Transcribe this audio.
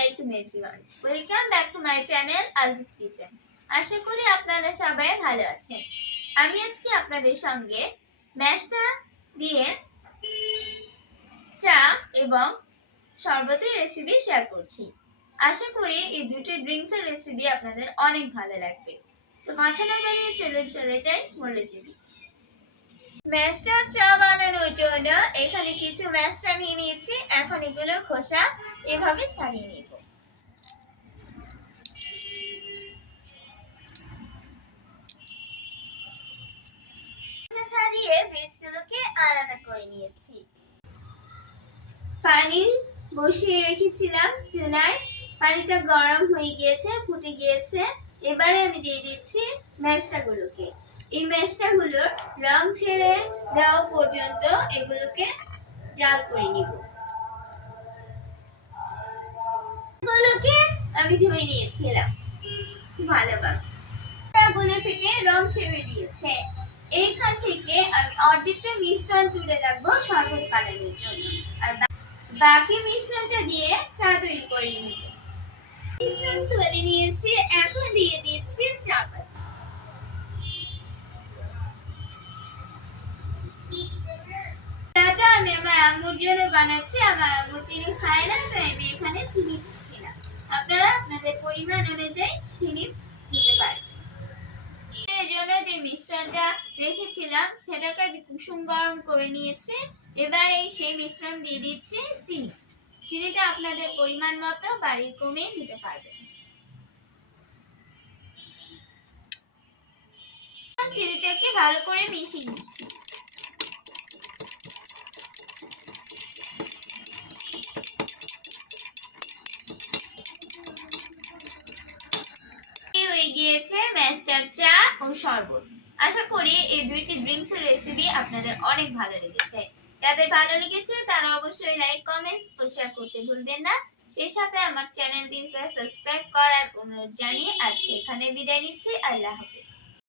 আলাইকুম everyone, welcome back to my channel Alvi's kitchen. আশা করি আপনারা সবাই ভালো আছেন। আমি আজকে আপনাদের সঙ্গে ম্যাশটা দিয়ে চা এবং শরবতের রেসিপি শেয়ার করছি। আশা করি এই দুটো ড্রিঙ্কসের রেসিপি আপনাদের অনেক ভালো লাগবে। তো কথা না বাড়িয়ে চলে যাই মূল রেসিপি। ম্যাশটার চা বানানোর জন্য এখানে কিছু ম্যাশটা নিয়ে নিয়েছি। এখন এগুলোর খোসা এভাবে ছাড়িয়ে নিব। ছাড়িয়ে বীজগুলোকে আলাদা করে নিয়েছি। পানি বসিয়ে রেখেছিলাম চুলায়, পানিটা গরম হয়ে গিয়েছে, ফুটে গিয়েছে। এবারে আমি দিয়ে দিচ্ছি ম্যাশটাগুলোকে। এই ম্যাশটাগুলোর রং ছেড়ে দেওয়া পর্যন্ত এগুলোকে জাল করে নিব। এগুলোকে আমি ধুয়ে নিয়েছিলাম ভালোভাবে, গুলো থেকে রং ছেড়ে দিয়েছে। এইখান থেকে আমি অর্ধেকটা মিশ্রণ তুলে রাখবো শরবত বানানোর জন্য, আর বাকি মিশ্রণটা দিয়ে চা তৈরি করে নিব। মিশ্রণ তুলে নিয়েছি, এখন দিয়ে দিচ্ছি চা পাতা। চাটা আমি আমার আম্মুর জন্য বানাচ্ছি। আমার আম্মু চিনি খায় না, তাই আমি এখানে চিনি দিচ্ছি না। আপনারা আপনাদের পরিমাণ অনুযায়ী চিনি দিতে পারেন। এর জন্য যে মিশ্রণটা রেখেছিলাম সেটাকে আমি কুসুম গরম করে নিয়েছি। এবার সেই মিশ্রণ দিয়ে দিচ্ছি চিনি। চিনিটা আপনাদের পরিমাণ মতো বাড়িয়ে কমিয়ে দিতে পারবেন। চিনিটাকে ভালো করে মিশিয়ে নিচ্ছি। হয়ে গিয়েছে ম্যাশটার চা ও শরবত। আশা করি এই দুইটি ড্রিঙ্কসের রেসিপি আপনাদের অনেক ভালো লেগেছে। যাদের ভালো লেগেছে তারা অবশ্যই লাইক, কমেন্টস ও শেয়ার করতে ভুলবেন না। সেই সাথে আমার চ্যানেলটিকে সাবস্ক্রাইব করার অনুরোধ জানিয়ে আজকে এখানে বিদায় নিচ্ছি। আল্লাহ হাফেজ।